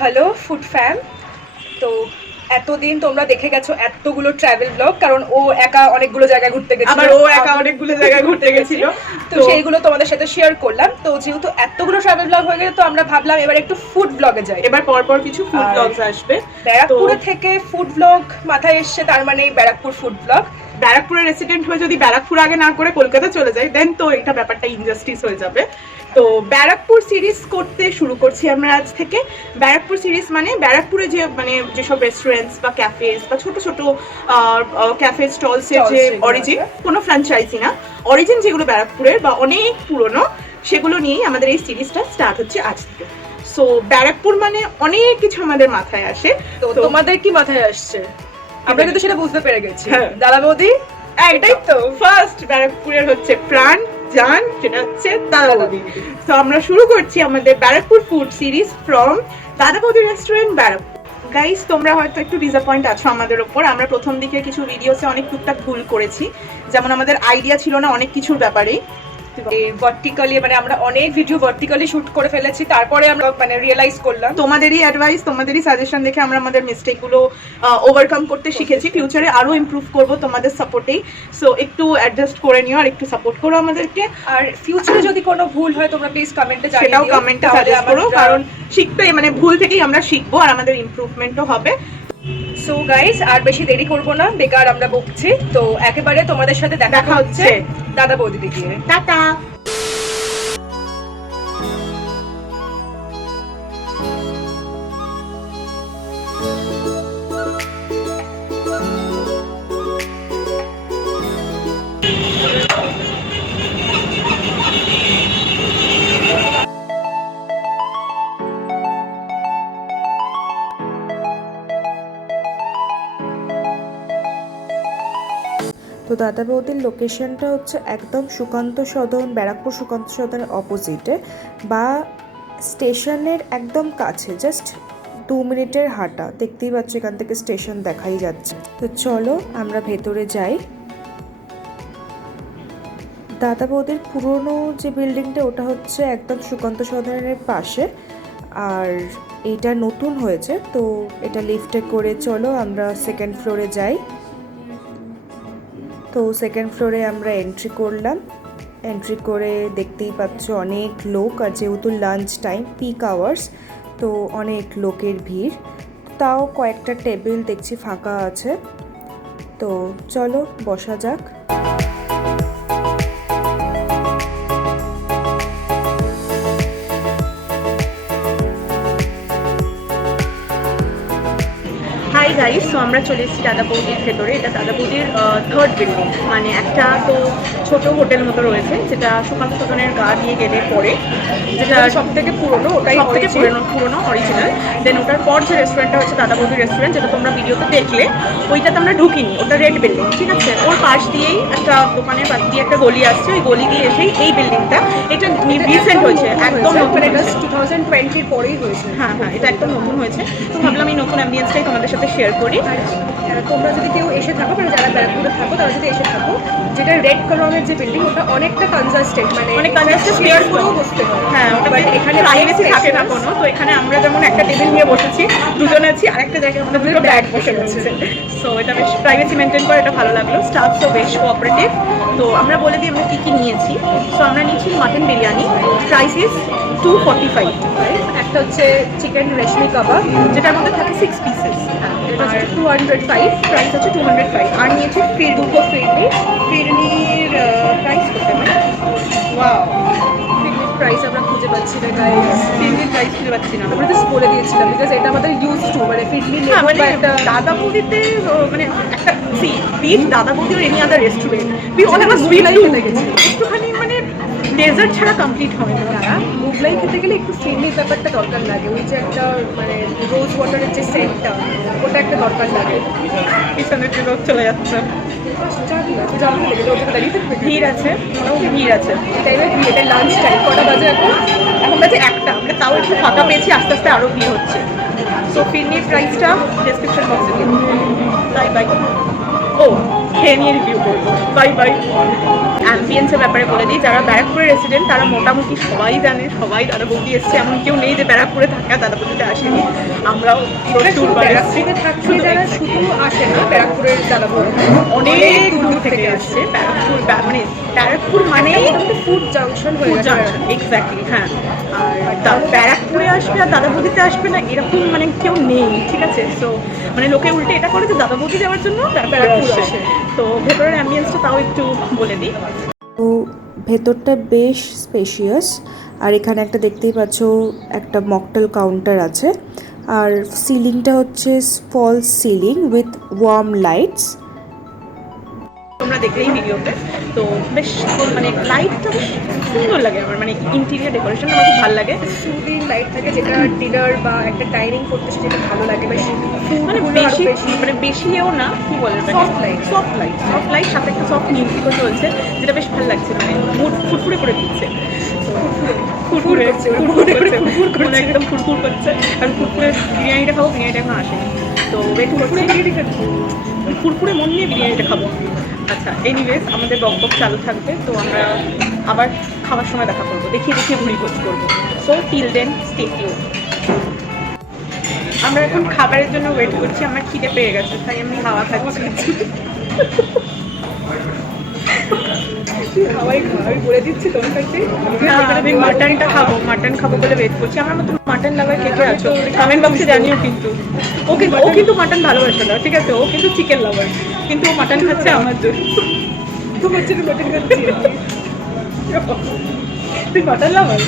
Hello food fan. তো এতদিন তোমরা দেখে গেছো এতগুলো ট্রাভেল ব্লগ, কারণ ও একা অনেকগুলো জায়গা ঘুরতে গেছিল, আবার ও একা অনেকগুলো জায়গা ঘুরতে গেছিল, তো সেইগুলো তোমাদের সাথে শেয়ার করলাম। তো যেহেতু এতগুলো ট্রাভেল ব্লগ হয়ে গেছে, তো আমরা ভাবলাম এবার একটু ফুড ব্লগে যাই। এবার পরপর কিছু ফুড ব্লগস আসবে। ব্যারাকপুরে থেকে ফুড ব্লগ মাথায় এসছে, তার মানে ব্যারাকপুর ফুড ব্লগ। ব্যারাকপুরের রেসিডেন্ট হয়ে যদি ব্যারাকপুর আগে না করে কলকাতা চলে যায়, দেন তো এটা ব্যাপারটা ইনজাস্টিস হয়ে যাবে। তো ব্যারাকপুর সিরিজ করতে শুরু করছি আমরা আজ থেকে। ব্যারাকপুর সিরিজ মানে ব্যারাকপুরে যে যেসব রেস্টুরেন্টস বা ক্যাফেস বা ছোট ছোট ক্যাফে স্টলসের যে অরিজিন, কোনো ফ্র্যাঞ্চাইজি না, অরিজিন যেগুলো ব্যারাকপুরের বা অনেক পুরনো, সেগুলো নিয়েই আমাদের এই সিরিজটা স্টার্ট হচ্ছে আজ থেকে। সো ব্যারাকপুর মানে অনেক কিছু আমাদের মাথায় আসে। তো তোমাদের কি মাথায় আসছে? আমরা কিন্তু সেটা বুঝতে পেরে গেছি। হ্যাঁ। দাদা বৌদি, এটাই তো ফার্স্ট ব্যারাকপুরের হচ্ছে প্রাণ জান, যেটা হচ্ছে দাদা বৌদি। তো আমরা শুরু করছি আমাদের ব্যারাকপুর ফুড সিরিজ ফ্রম দাদা বৌদি রেস্টুরেন্ট ব্যারাকপুর। গাইস, তোমরা হয়তো একটু ডিসঅ্যাপয়েন্ট আছো আমাদের ওপর। আমরা প্রথম দিকে কিছু ভিডিওসে অনেক টুকটাক ভুল করেছি, যেমন আমাদের আইডিয়া ছিল না অনেক কিছুর ব্যাপারেই। ভার্টিক্যালি মানে আমরা অনেক ভিডিও ভার্টিক্যালি শুট করে ফেলেছি, তারপরে আমরা মানে রিয়েলাইজ করলাম। তোমাদেরই অ্যাডভাইস, তোমাদেরই সাজেশন দেখে আমরা আমাদের মিস্টেকগুলো ওভারকাম করতে শিখেছি। ফিউচারে আরো ইমপ্রুভ করব তোমাদের সাপোর্টেই। সো একটু অ্যাডজাস্ট করে নিও আর একটু সাপোর্ট করো আমাদেরকে। আর ফিউচারে যদি কোনো ভুল হয় তোমরা প্লিজ কমেন্টে জানিয়ে দিও, সেটাও কমেন্টে সাজেস্ট করো, কারণ শিখতে মানে ভুল থেকেই আমরা শিখবো আর আমাদের ইমপ্রুভমেন্টও হবে। সো গাইস, আর বেশি দেরি করব না, বেকার আমরা বকছি। তো একেবারে তোমাদের সাথে দেখা হচ্ছে দাদা বৌদিকে গিয়ে। টাটা। তো দাদা বৌদির লোকেশনটা হচ্ছে একদম সুকান্ত সদন, ব্যারাকপুর সুকান্ত সদনের অপোজিটে বা স্টেশনের একদম কাছে, জাস্ট 2 মিনিটের হাঁটা। দেখতেই পাচ্ছ এখান থেকে স্টেশন দেখাই যাচ্ছে। তো চলো আমরা ভেতরে যাই। দাদা বৌদির পুরনো যে বিল্ডিংটা, ওটা হচ্ছে একদম সুকান্ত সদনের পাশে, আর এইটা নতুন হয়েছে। তো এটা লিফটে করে চলো আমরা সেকেন্ড ফ্লোরে যাই। তো সেকেন্ড ফ্লোরে আমরা এন্ট্রি করলাম। এন্ট্রি করে দেখতেই পাচ্ছ অনেক লোক, আর যেহেতু লাঞ্চ টাইম, পিক আওয়ার্স, তো অনেক লোকের ভিড়। তাও কয়েকটা টেবিল দেখছি ফাঁকা আছে। তো চলো বসা যাক। হাই গাইস, তো আমরা চলে এসেছি দাদা বৌদির ভেতরে। এটা দাদা বৌদির থার্ড বিল্ডিং, মানে একটা তো ছোট হোটেল মতো রয়েছে, যেটা সুকান্ত সদনের গা দিয়ে গেলে পরে, যেটা সব থেকে পুরনো, ওটাই সব থেকে পুরনো অরিজিনাল। দেন ওটার পর যে রেস্টুরেন্টটা হচ্ছে দাদা বৌদির রেস্টুরেন্ট, যেটা তোমরা ভিডিওতে দেখলে, ওইটাতে আমরা ঢুকিনি, ওটা রেড বিল্ডিং, ঠিক আছে। ওর পাশ দিয়েই একটা দোকানের পাশ দিয়ে একটা গলি আসছে, ওই গলি দিয়ে এসেই এই বিল্ডিংটা। এটা রিসেন্ট হয়েছে, একদম নতুন, এটা 2020 এর পরেই হয়েছে। হ্যাঁ, এটা একদম নতুন হয়েছে। তো ভাবলাম এই নতুন অ্যাম্বিয়েন্সটাই তোমাদের সাথে শেয়ার করি। তোমরা যদি কেউ এসে থাকো, মানে যারা ব্যারাকপুরে থাকো তারা যদি এসে থাকো, যেটা রেড কালারের যে বিল্ডিং, ওটা অনেকটা কনজাস্টেড, মানে অনেক কনজাস্টেড শেয়ার করেও বসতে হয়। হ্যাঁ, ওটা এখানে প্রাইভেসি থাকে না কোনো। তো এখানে আমরা যেমন একটা টেবিল নিয়ে বসেছি, দুজনে আছি, আরেকটা জায়গায় আমরা দুটো ব্যাগ বসে গেছে। সো এটা বেশ প্রাইভেসি মেনটেন করে, এটা ভালো লাগলো। স্টাফসও বেশ কোঅপারেটিভ। তো আমরা বলে দিই আমরা কী কী নিয়েছি। সো আমরা নিয়েছি মাটন বিরিয়ানি, প্রাইস ইজ 245। একটা হচ্ছে চিকেন রেশমি কাবাব, যেটার মধ্যে থাকে 6 পিসেস। এটা হচ্ছে 205, প্রাইস হচ্ছে 205। আর নিয়েছি দুটো ফিরনি। ফিরনির প্রাইস করতে হবে। ওয়াও, ফিরনির প্রাইস আমরা খুঁজে পাচ্ছি না গাইস। ফিরনির প্রাইস খুঁজে পাচ্ছি না। আমরা জাস্ট বলে দিয়েছিলাম, বিকজ এটা আমাদের ইউজ টু, মানে ফিরনি হ্যাঁ, নেবো মানে বা একটা দাদা বৌদিতে মানে একটা বিফ দাদা বৌদি আর any other restaurant, we all have a sweet tooth. একটুখানি মানে ডেজার্ট ছাড়া কমপ্লিট হয় না। মুগলাই খেতে গেলে একটু ফিরনির ব্যাপারটা দরকার লাগে, ওই যে একটা মানে রোজ ওয়াটারের যে সেন্টটা, ওটা একটা দরকার লাগে। পিছনের যে লোক চলে যাচ্ছে, ভিড় আছে, মোটামুটি ভিড় আছে। এটা লাঞ্চ টাইম, কটা বাজে এখন? এখন বাজে 1টা। আমরা তাও একটু ফাঁকা পেয়েছি, আস্তে আস্তে আরও ভিড় হচ্ছে। সো ফিরনির প্রাইসটা ডেসক্রিপশন বক্সে দিয়ে, বাই বাই। ও খেয়ে নিয়ে রিভিউ করবো। Bye bye. অ্যাম্বিয়েন্সের ব্যাপারে বলে দিই, যারা ব্যারাকপুরের রেসিডেন্ট তারা মোটামুটি সবাই জানে, সবাই দাদা বৌদি এসছে, এমন কেউ নেই যে ব্যারাকপুরে থাকে আর দাদা বৌদিতে আসেনি। আমরাও প্রচুর ব্যারাকপুরে থাকছে যারা শুধু আসে না, ব্যারাকপুরের দাদা বৌদি অনেক দূর থেকে আসছে। ব্যারাকপুর মানে ব্যারাকপুর মানেই ফুড জাংশন হয়ে ফুড যায়। Junction, exactly. হ্যাঁ, আর ব্যারাকপুরে আসবে আর দাদা বৌদিতে আসবে না এরকম মানে কেউ নেই, ঠিক আছে? সো মানে লোকে উল্টে এটা করে যে দাদা বৌদি যাওয়ার জন্য ব্যারাকপুর আসে। তো ভেতরের অ্যাম্বিয়েন্সটা তাও একটু বলে দিই। তো ভেতরটা বেশ স্পেশিয়াস, আর এখানে একটা দেখতেই পাচ্ছ একটা মকটেল কাউন্টার আছে, আর সিলিংটা হচ্ছে false ceiling with warm lights. তোমরা দেখলেই ভিডিওতে, তো বেশ মানে লাইটটা বেশ সুন্দর লাগে আমার, মানে ইন্টেরিয়ার ডেকোরেশনটা আমার খুব ভালো লাগে। সুদিন লাইট থাকে যেটা ডিনার বা একটা ডাইনিং করতে যেটা ভালো লাগে, বেশ মানে বেশি মানে বেশিও না, কি বলে Soft light. সফট লাইট সাথে একটা সফট মিউজিকও চলছে, যেটা বেশ ভালো লাগছে, মানে মুড ফুরফুরে করে দিচ্ছে। ফুরফুরে মানে একদম ফুরফুর করছে। আর ফুরফুরে বিরিয়ানিটা খাবো, বিরিয়ানিটা এখন আসেনি, তো ওয়েট করছি। ফুরফুরে মন নিয়ে বিরিয়ানিটা খাবো। আচ্ছা, এনিওয়েজ আমাদের বকবক চালু থাকবে, তো আমরা আবার খাওয়ার সময় দেখা করবো, দেখিয়ে ঘুরি খোঁজ করবো। So till then stay tuned. আমরা এখন খাবারের জন্য ওয়েট করছি, আমার খিদে পেয়ে গেছে, তাই আমি হাওয়া খাচ্ছি। হাওয়াই খাওয়াই বলে দিচ্ছি তোমার কাছে। আমি মাটনটা খাবো, মাটন খাবো বলে ওয়েট করছি। আমার মতো মাটন লাভার কে কে আছো কমেন্ট বক্সে জানিও। কিন্তু ও কিন্তু মাটন ভালোবাসে না, ঠিক আছে? ও কিন্তু চিকেন লাভার, কিন্তু ও মাটন খাচ্ছে আমার জন্য। তোমার জন্য মটন খাচ্ছি। তুই মাটন লাভার,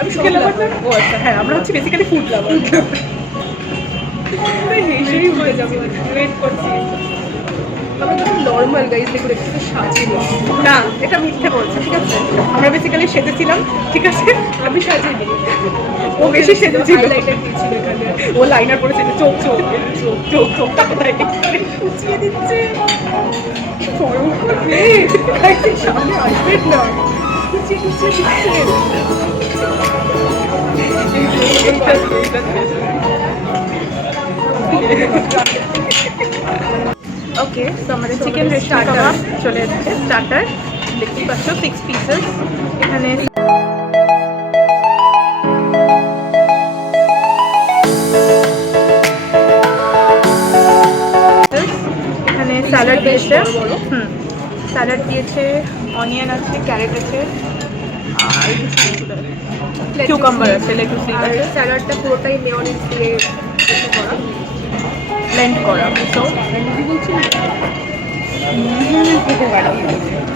আমি চিকেন লাভার না। ও আচ্ছা, হ্যাঁ আমরা হচ্ছে বেসিক্যালি ফুড লাভার। হেসেই হয়ে যাবে। ওয়েট করছি। আমরা যখন নর্মাল গাইজ দেখুন একটু সাজিয়ে না, এটা মিথ্যে বলছে, ঠিক আছে? আমরা বেসিক্যালি সেজেছিলাম, ঠিক আছে? আমি সাজিয়ে দিই। ও বেশি সেজেছিল, হাইলাইটার দিয়েছিল এখানে। ও লাইনার পরেছিল, চোখটা কোথায় কুচিয়ে দিচ্ছে। ভয়ঙ্কর রে, সামনে আসবেন না। কুচিয়ে দিচ্ছে। ওকে, তো আমাদের চিকেন রেস্টার্টার চলে যাচ্ছে। স্টার্টার দেখতেই পাচ্ছ 6 পিসেস। এখানে স্যালাড দিয়েছে, স্যালাড দিয়েছে, অনিয়ন আছে, ক্যারেট আছে, আর কিউকাম্বার আছে, লেটুস আর আছে, স্যালাডটা পুরোটাই মেয়োনিজ দিয়ে করা, ব্লেন্ড করা। তো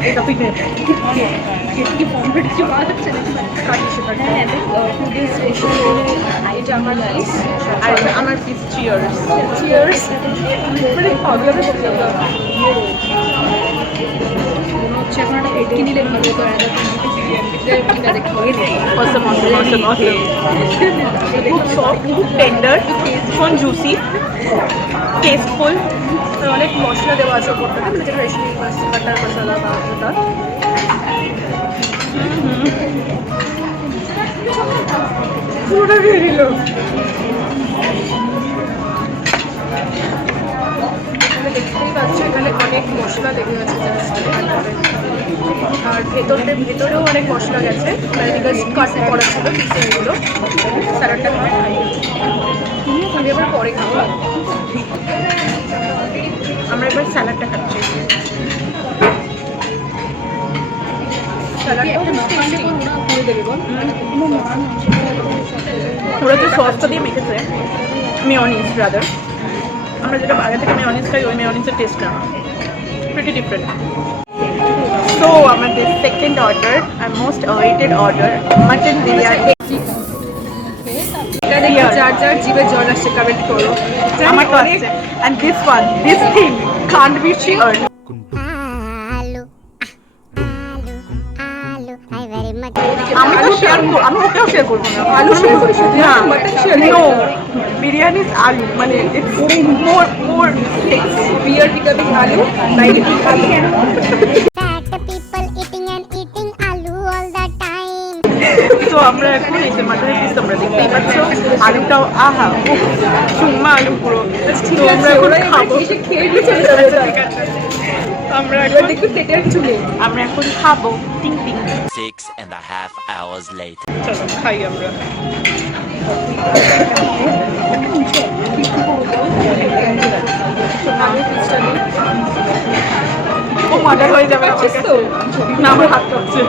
এটা তুই কি ফর্মেট কিছু পাওয়া যাচ্ছে নাকি? হ্যাঁ, ফুডের স্পেশাল এটা আমার রাইস আর আমার পিস চিয়ার্স। চিয়ার্স। মানে প্রবলেমে পড়ে যাবে। মনে হচ্ছে এখন একটা হেড কিনলে ভালো করে Awesome. খুব সফট, খুব টেন্ডার, ভীষণ জুসি, টেস্টফুল। অনেক মশলা দেওয়া আছে ওপরটাতে, মানে যেটা রেশমি বাটার মশলা বা ওটা। পুরোটা দিয়ে দিল। দেখতেই পাচ্ছ এখানে অনেক মশলা লেগে গেছে জাস্ট। আর ভেতরেও অনেক মশলা গেছে, বিকজ কাট করা ছিল পিসেগুলো। স্যালাডটা আমি আবার পরে খাবো। আমরা এবার স্যালাডটা খাচ্ছি। ওরা যে সসটা দিয়ে মেখেছে, মেয়োনিজ রাদার, আমরা যেটা বাইরে থেকে মেয়োনিজ খাই ওই মেয়োনিজের টেস্ট না, প্রিটি ডিফারেন্ট। সো আমাদের সেকেন্ড অর্ডার আর মোস্ট অওয়েটেড অর্ডার, মাটন বিরিয়ানি। যার যার জিভে জল আসছে কমেন্ট করো। আমার তো আসছে। And this one, this thing can't be shared. আমি তো শেয়ার করব, আমি ওটাও শেয়ার করব না। আলু শেয়ার করিস না, না, মাটন শেয়ার no, বিরিয়ানি আলু, মানে it's more বিয়ার বিকাবিং আলু বাইরে আলু। Fat people eating and eating aloo all the time. তো আমরা এখন এই যে মাটনের পিস তোমরা দেখতেই পাচ্ছ, আলুটাও আহা চুম্মা আলু পুরো। তো আমরা এখন খাবো, আমরা এখন একটু পেটের কিছু নেই। আমরা এখন খাবো। টিং টিং 6.5 hours later. চলো খাই আমরা। ও মজা হয়ে যাবে আমার কাছে। না আমার হাত কাঁপছে।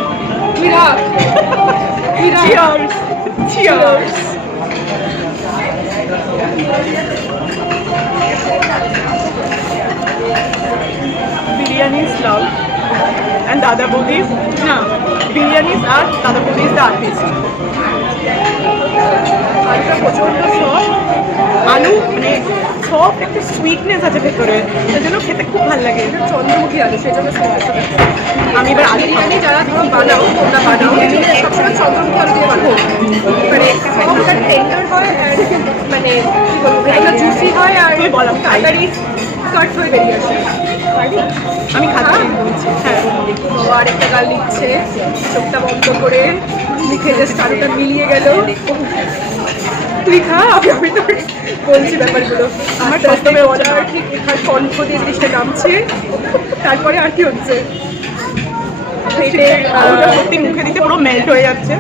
Cheers! Cheers! Biryani is love and Dada Bodi, no, biryani is art, Dada Bodi is the artist. আলুটা প্রচন্ড সফট, আলু মানে সফট একটা সুইটনেস আছে ভেতরে, সেজন্য খেতে খুব ভালো লাগে। চন্দ্রমুখী আলু, সেই জন্য আমি এবার আলু বিরিয়ানি যারা ধরো বানাও, তোমরা বানাও, সবসময় চন্দ্রমুখী আলু দিয়ে বানাও। মানে সবটা টেন্ডার হয়, আর মানে কি বলবো, একটা জুসি হয়, আর তুই বল, আমি খাই। তাড়াতাড়ি কাট হয়ে বেরিয়ে আসে। আমি খাচ্ছি বলছি, হ্যাঁ। তো আর একটা গাল দিচ্ছে, চোখটা বন্ধ করে লিখে জাস্ট আলুটা মিলিয়ে গেল। তুই খা, আমি তো বলছি ব্যাপারগুলো। আমার প্রথমে অর্ডার ঠিক এখানে কণ্ঠ দিয়ে জিনিসটা নামছে, তারপরে আর কি হচ্ছে আলুটা সত্যি মুখে দিতে পুরো মেল্ট হয়ে যাচ্ছে।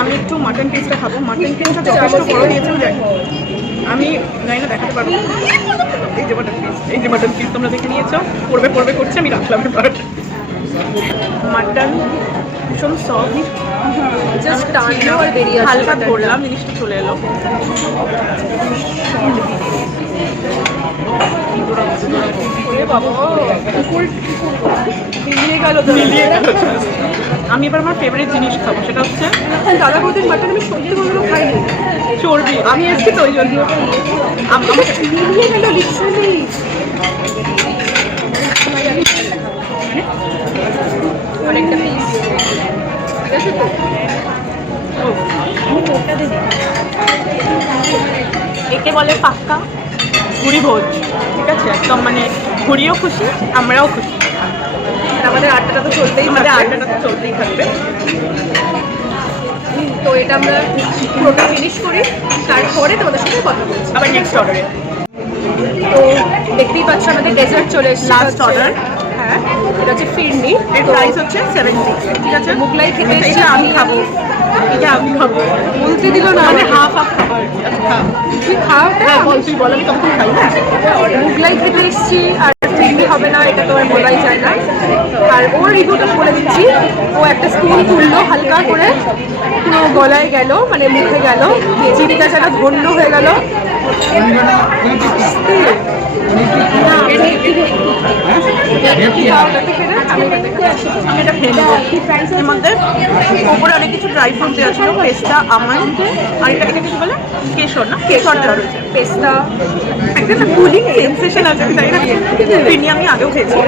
আমি একটু মাটন পিসটা খাবো। মাটন পিসটা যথেষ্ট বড় দিয়েছে, আমি জানি না দেখাতে পারবো। এই যে মাটন পিস, এই যে মাটন পিস তোমরা দেখে নিয়েছো, পড়বে পড়বে করছে, আমি রাখলাম এবার। মাটন ভীষণ সফট, জাস্ট টানলো আর বেরিয়ে আসে। হালকা ধরলাম, জিনিসটা চলে এলো। মিলিয়ে গেল তো। মিলিয়ে গেল। আমি এবার আমার ফেভারিট জিনিস খাবো, সেটা হচ্ছে দাদা বৌদির মাটন আমি সত্যি কোনোদিনও খাইনি। চর্বি। আমি এসছি তো ওই জন্য মিলিয়ে গেল লিটারালি। অনেকটা পিস ঠিক আছে তো। একে বলে পাক্কা ঘুড়ি ভোজ, ঠিক আছে? একদম মানে ঘুড়িও খুশি, আমরাও খুশি। আমাদের আড্ডাটা তো চলতেই, আমাদের আড্ডাটা তো চলতেই থাকবে। তো এটা আমরা পুরোটা ফিনিশ করি, তারপরে তোমাদের সাথে কথা বলছি। আবার নেক্সট অর্ডারে। তো দেখতেই পাচ্ছ আমাদের ডেজার্ট চলে এসেছে। Last order। হ্যাঁ, এটা হচ্ছে ফিরনি। এর প্রাইস হচ্ছে 70, ঠিক আছে? মোগলাই খেতে এসেছি, এটা আমি খাবো, এটা আমি খাবো। বলতে দিল না মানে হাফ হাফ খাবার। আচ্ছা তুই খাও। হ্যাঁ বল, তুই বল, আমি কখন খাই না। মোগলাই খেতে এসেছি, আর ফিরনি হবে না এটা তো আর বলাই যায় না। আর ওর রিভিউটা বলে দিচ্ছি, ও একটা স্পুন তুললো হালকা করে, পুরো গলায় গেল, মানে মুখে গেল, চিনিটা যেন ধন্য হয়ে গেল। আমি এটা খেয়ে নেবো। এর মধ্যে ওপরে অনেক কিছু ড্রাই ফ্রুট দেওয়া ছিল, পেস্তা, আমন্ড, আর এটা এটা কিছু বলে কেশর, না কেশর দেওয়া রয়েছে। পেস্তা একটা না কুলিং সেন্সেশন আছে, তাই না? ফিরনি আমি আগেও খেয়েছি,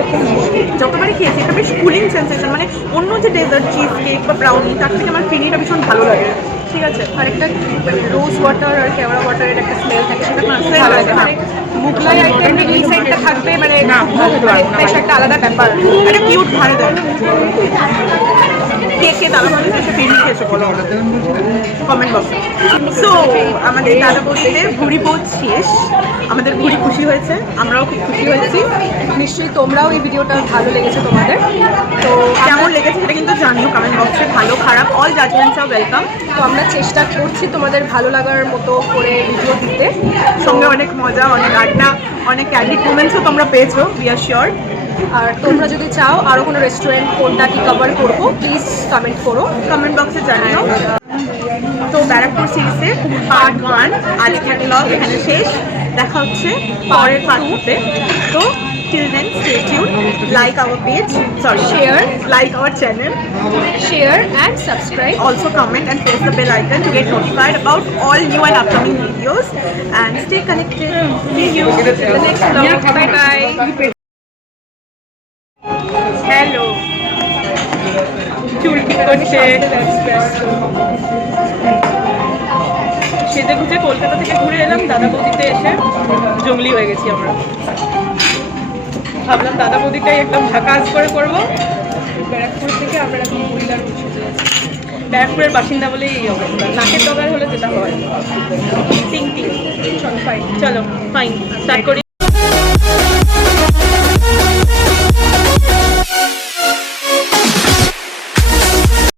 যতবারই খেয়েছি এটা বেশ কুলিং সেন্সেশন। মানে অন্য যে ডেজার্ট চিজ কেক বা ব্রাউনি, তার থেকে আমার ফিরনিটা ভীষণ ভালো লাগে, ঠিক আছে? আর একটা রোজ ওয়াটার আর কেওড়া ওয়াটারের একটা স্মেল থাকে, সেটা খুব smell ভালো আছে, লাগে। মানে মুগলাই আইটেমের এই সাইডটা থাকবে, মানে বেশ একটা আলাদা ব্যাপার। একটা কিউট ভাড়ে দেয়। কে কে দাদা বলি সে ফিরনি খেয়েছে বলো কমেন্ট বক্সে। সো আমাদের দাদা বলিতে ঘুড়ি ভোজ শেষ, আমাদের ঘুড়ি খুশি হয়েছে, আমরাও খুব খুশি হয়েছি। নিশ্চয়ই তোমরাও এই ভিডিওটা ভালো লেগেছে তোমাদের। তো কেমন লেগেছে সেটা কিন্তু জানিও কমেন্ট বক্সে, ভালো খারাপ অল জাজমেন্টস আর ওয়েলকাম। তো আমরা চেষ্টা করছি তোমাদের ভালো লাগার মতো করে ভিডিও দিতে। সঙ্গে অনেক মজা, অনেক আড্ডা, অনেক ক্যান্ডিড মোমেন্টসও তোমরা পেয়েছো, উই আর শিওর। আর তোমরা যদি চাও আরও কোনো রেস্টুরেন্ট কোনটা কি কভার করবো, প্লিজ কমেন্ট করো। কমেন্ট বক্সে জানিও। তো ব্যারাকপুর সিরিজে পার্ট 1 আজকের ব্লগ এখানে শেষ। দেখা হচ্ছে পরের পার্ট 2-তে। তো till then stay tuned, like our page, share, like our channel, Share and subscribe. also comment and press the bell icon to get notified about all new and upcoming videos, and stay connected. See you in the next vlog. Bye bye. Hello. চুল ঠিক করছে, সেজে গুজে কলকাতা থেকে ঘুরে এলাম, দাদা বৌদিতে এসে জঙ্গলি হয়ে গেছি আমরা। ভাবলাম দাদা বৌদিটাই একদম ঝাকাস করে করবো। ব্যারাকপুর থেকে আমরা এখন মহিলার ব্যারাকপুরের বাসিন্দা বলেই এই অবস্থা, নাকের ডগার হলে যেটা হয়। টিং টিং, চল ফাইন। চলো ফাইন স্টার্ট করি।